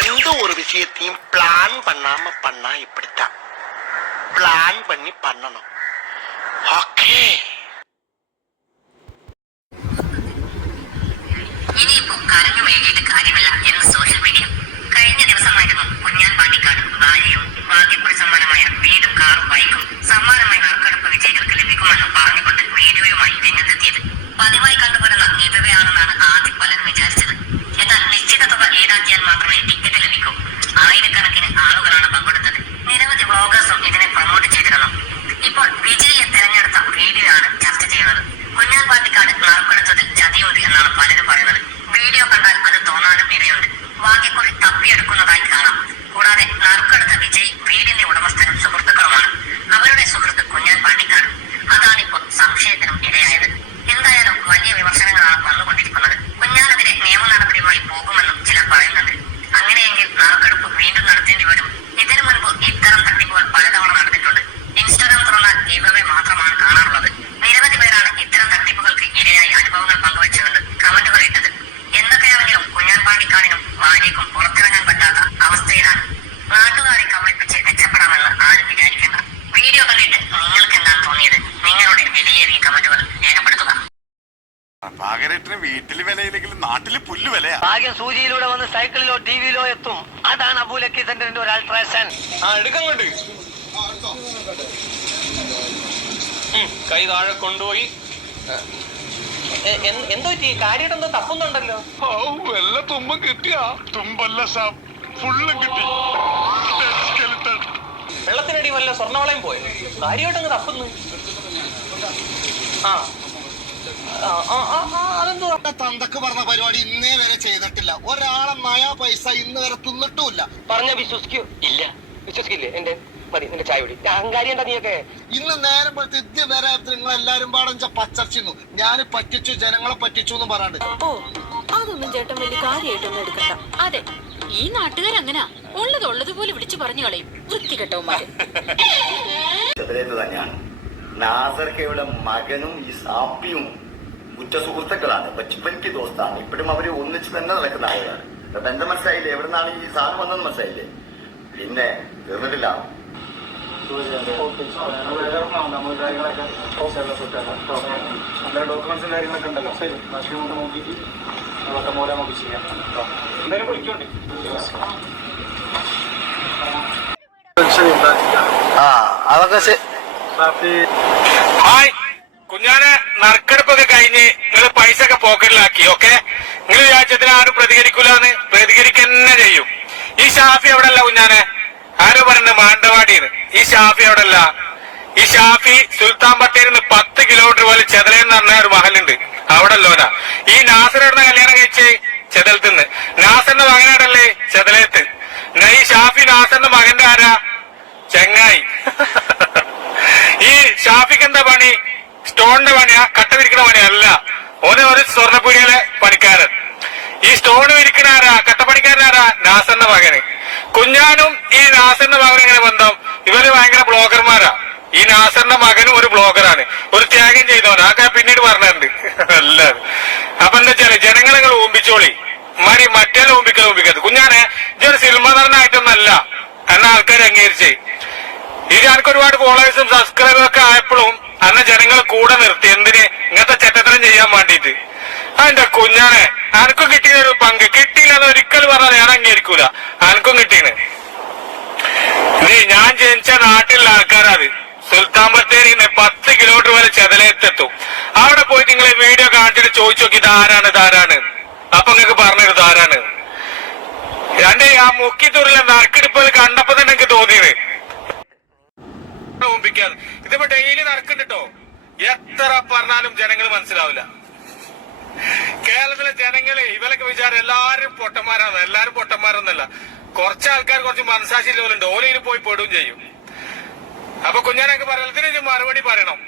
எந்த ஒரு விஷயத்தையும் பிளான் பண்ணாம பண்ணா இப்படித்தான் பிளான் பண்ணி பண்ணணும் ஓகே ഇനിയിപ്പോ കരഞ്ഞു വേണ്ടിയിട്ട് കാര്യമില്ല എന്ന് സോഷ്യൽ മീഡിയ കഴിഞ്ഞ ദിവസമായിരുന്നു കുഞ്ഞാൻ പാണ്ടിക്കാട് ഭാര്യയും ഭാഗ്യക്കുറി സമ്മാനമായ വീടും കാറും ബൈക്കും സമ്മാനമായി നറുക്കെടുപ്പ് വിജയികൾക്ക് ലഭിക്കുമെന്ന് പറഞ്ഞുകൊണ്ട് വീഡിയോയുമായി രംഗത്തെത്തിയത് പതിവായി കണ്ടുവരുന്ന നിപവയാണെന്നാണ് ആദ്യം പലരും വിചാരിച്ചത് എന്നാൽ നിശ്ചിത തുക ഈടാക്കിയാൽ മാത്രമേ ഇതിനു മുൻപ് ഇത്തരം തട്ടിപ്പുകൾ പലതവണ പകരട്ടിന് വീട്ടിൽ വിലയില്ലെങ്കിലും നാട്ടിൽ പുല്ല് വിലയാ. ഭാഗ്യം സൂചിയിലൂടെ വന്ന് സൈക്കിളിലോ ടിവിയിലോ എത്തും. അതാണ് അബൂലക്കി സെന്ററിന്റെ ഒരു അൾട്രാഷൻ ആ എടുക്കങ്ങോട്ട് കൈ താഴെ കൊണ്ടുപോയി. എന്തോ പറ്റി? കാര്യമായിട്ട് എന്തോ തപ്പുന്നുണ്ടല്ലോ. വല്ല തുമ്പം കിട്ടിയാ? തുമ്പല്ല സാം ഫുള്ള് കിട്ടി. വെള്ളത്തിനടി വല്ല സ്വർണവളയും പോയോ? കാര്യമായിട്ട് അങ്ങ് തപ്പുന്നു. ആ. തന്തക്ക് പറഞ്ഞ പരിപാടി ഇന്നേ വരെ ചെയ്തിട്ടില്ല. ഒരാളെ നയാ പൈസ ഇന്ന് വരെ തിന്നിട്ടുമില്ല. പറഞ്ഞ വിശ്വസിക്കൂ. ഇല്ല. വിശ്വസിക്കില്ലേ? എന്റെ മതി നിന്റെ ചായ കുടി. അഹങ്കാരി എന്താ നീയൊക്കെ? ഇന്ന് നേരം പോലത്തെ ഇത് വരെ നിങ്ങൾ എല്ലാരും പാടം പച്ചർച്ചിന്നു. ഞാൻ പറ്റിച്ചു ജനങ്ങളെ പറ്റിച്ചു എന്ന് പറയാണ്ട് ഓ അതൊന്നും ചേട്ടൻ വലിയ കാര്യമായിട്ടൊന്നും എടുക്കണ്ട. അതെ ഈ നാട്ടുകാരങ്ങനാ. ഉള്ളത് ഉള്ളതുപോലെ വിളിച്ചു പറഞ്ഞു കളയും. വൃത്തികെട്ടവന്മാര്. ഞാൻ. തന്നെയാണ് നാസർക്കയുടെ മകനും ഈ സാപ്പിയും. ഉറ്റ സുഹൃത്തുക്കളാണ്. ബച്പൻക്ക് ദോസ്താണ്. ഇപ്പോഴും അവർ ഒന്നിച്ച് തന്നെ നടക്കുന്ന ആളുകളാണ്. അപ്പൊ ബന്ധം മനസ്സിലായില്ലേ? എവിടെ നിന്നാണ് ഈ സാധനം വന്നെന്ന് മനസ്സിലായില്ലേ? പിന്നെ തീർന്നിട്ടില്ല. ഡോക്യുമെന്റ്സും കാര്യങ്ങളൊക്കെ ഉണ്ടല്ലോ ശരി. ബാക്കി നമുക്ക് നോക്കിയിട്ട് അതൊക്കെ പോലെ നമുക്ക് ചെയ്യാം എന്തായാലും വിളിക്കോണ്ടി ആ അതൊക്കെ ഹായ്. കുഞ്ഞാനെ നറുക്കെടുപ്പൊക്കെ കഴിഞ്ഞ് നിങ്ങൾ പൈസ ഒക്കെ പോക്കറ്റിലാക്കി ഓക്കെ? നിങ്ങൾ വിചാരിച്ചതിന് ആരും പ്രതികരിക്കൂലെന്ന്? പ്രതികരിക്കന്നെ ചെയ്യും. ഈ ഷാഫി എവിടെ അല്ല കുഞ്ഞാനെ? ആരോ പറയുന്നത് മാനന്തവാടിന്ന് ഈ ഷാഫി എവിടെ അല്ല ഈ ഷാഫി സുൽത്താൻ ബത്തേരിന്ന് പത്ത് കിലോമീറ്റർ പോലെ ചെതലെന്ന് പറഞ്ഞ ഒരു മഹലുണ്ട്. അവിടെ അല്ലോനാ ഈ നാസർ എവിടുന്ന കല്യാണം കഴിച്ച്? ചെതലത്തുനിന്ന് നാസറിന്റെ മകനാടല്ലേ? ചെതലേത്ത് ഈ ഷാഫി നാസറിന്റെ മകന്റെ ആരാ? ചെങ്ങായി. ഈ ഷാഫിക്ക് എന്താ പണി? സ്റ്റോണിന്റെ പണിയാ കട്ട വിരിക്കുന്ന പണിയല്ല. ഓന് ഒരു സ്വർണപ്പുരിയിലെ പണിക്കാരൻ. ഈ സ്റ്റോൺ വിരിക്കുന്ന ആരാ? കട്ടപ്പണിക്കാരനാരാ നാസന്റെ മകന്. കുഞ്ഞാനും ഈ നാസന്റെ മകനും എങ്ങനെ ബന്ധം? ഇവർ ഭയങ്കര ബ്ലോഗർമാരാ. ഈ നാസറിന്റെ മകനും ഒരു ബ്ലോഗറാണ്. ഒരു ത്യാഗം ചെയ്തവൻ ആ പിന്നീട് പറഞ്ഞിട്ടുണ്ട്. അല്ല അപ്പൊ എന്താ വെച്ചാൽ ജനങ്ങളെ നിങ്ങൾ ഊമ്പിച്ചോളി. മരി മറ്റേ ഊമ്പിക്കൽ ഊമ്പിക്കരുത്. കുഞ്ഞാനെ ഇതൊരു സിനിമ നടനായിട്ടൊന്നല്ല. എന്ന ആൾക്കാർ അംഗീകരിച്ചേ. ഇത് എനിക്ക് ഒരുപാട് ഫോളോവേഴ്സും സബ്സ്ക്രൈബറും ഒക്കെ ആയപ്പോഴും അന്ന് ജനങ്ങൾ കൂടെ നിർത്തി എന്തിന് ഇങ്ങനത്തെ ചെറ്റത്തരം ചെയ്യാൻ വേണ്ടിയിട്ട്. അതിന്റെ കുഞ്ഞാനെ അനക്കും കിട്ടിയ ഒരു പങ്ക്. കിട്ടിയില്ല എന്ന് ഒരിക്കലും പറഞ്ഞാൽ ഞാൻ അംഗീകരിക്കൂല. അനക്കും കിട്ടീന് നീ ഞാൻ ജനിച്ച നാട്ടിലുള്ള ആൾക്കാരത് സുൽത്താൻ ബത്തേരിന്ന് പത്ത് കിലോമീറ്റർ വരെ ചെതലേത്തെത്തും. അവിടെ പോയി നിങ്ങൾ വീഡിയോ കാണിച്ചിട്ട് ചോദിച്ചു നോക്കി ഇതാരാണ് ഇതാരാണ്? അപ്പൊ നിങ്ങൾക്ക് പറഞ്ഞത് ഇതാരാണ്? രണ്ട് ആ മുക്കിത്തൂരിലെ നറുക്കെടുപ്പിൽ കണ്ടപ്പോ തന്നെ എനിക്ക് തോന്നിയത്. ഓമ്പിക്കാതെ ഇതിപ്പോ ഡെയിലി നടക്കുന്നുണ്ടോ എത്ര പറഞ്ഞാലും ജനങ്ങൾ മനസ്സിലാവില്ല. കേരളത്തിലെ ജനങ്ങൾ ഇവരൊക്കെ വിചാരം എല്ലാരും പൊട്ടന്മാരാണ്. എല്ലാരും പൊട്ടന്മാരൊന്നല്ല കുറച്ച് ആൾക്കാർ കുറച്ച് മനസ്സാശി ലെവലുണ്ട് ഓലയിൽ പോയി പെടുകയും ചെയ്യും. അപ്പൊ കുഞ്ഞാനൊക്കെ പറയാം ഇതിന് മറുപടി പറയണം.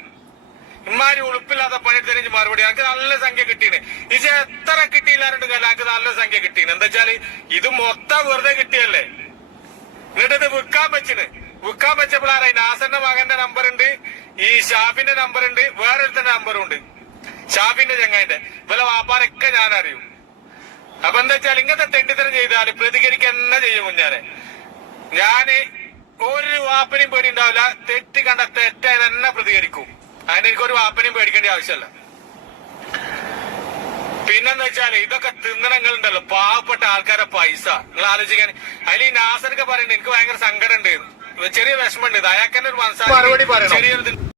ഇമാര് ഉളുപ്പില്ലാത്ത പണിയെടുത്തതിന് മറുപടി എനിക്ക് നല്ല സംഖ്യ കിട്ടീന്. ഇത് എത്ര കിട്ടിയില്ലാണ്ട് എനിക്ക് നല്ല സംഖ്യ കിട്ടീന്. എന്താ വെച്ചാൽ ഇത് മൊത്തം വെറുതെ കിട്ടിയല്ലേ? എന്നിട്ട് ഇത് വിൽക്കാൻ വെച്ചിന് വിൽക്കാൻ വെച്ചപ്പോഴാണ് നാസറിന്റെ മകന്റെ നമ്പർ ഉണ്ട് ഈ ഷാഫിന്റെ നമ്പർ ഉണ്ട് വേറൊരുത്തന്റെ നമ്പറും ഉണ്ട് ഷാഫിന്റെ ചങ്ങായിന്റെ. ഇവലെ വാപ്പാരൊക്കെ ഞാൻ അറിയും അപ്പൊ എന്താ വെച്ചാൽ ഇങ്ങനത്തെ തെണ്ടിത്തരം ചെയ്താൽ പ്രതികരിക്കാൻ തന്നെ ചെയ്യും കുഞ്ഞാനെ. ഞാൻ ഒരു വാപ്പനെയും പേടി ഉണ്ടാവില്ല തെറ്റ് കണ്ട തെറ്റായി തന്നെ പ്രതികരിക്കും. അതിന് എനിക്കൊരു വാപ്പനെയും പേടിക്കേണ്ട ആവശ്യമല്ല. പിന്നെന്ന് വെച്ചാൽ ഇതൊക്കെ തിന്നണങ്ങളുണ്ടല്ലോ. പാവപ്പെട്ട ആൾക്കാരെ പൈസ. നിങ്ങൾ ആലോചിക്കാൻ അതിൽ ഈ നാസനൊക്കെ പറയുന്നുണ്ട് എനിക്ക് ഭയങ്കര സങ്കടം ഉണ്ട്. ചെറിയ വിഷമമുണ്ട്. അയാൾക്ക് തന്നെ ഒരു മനസ്സിലാക്കി ചെറിയൊരു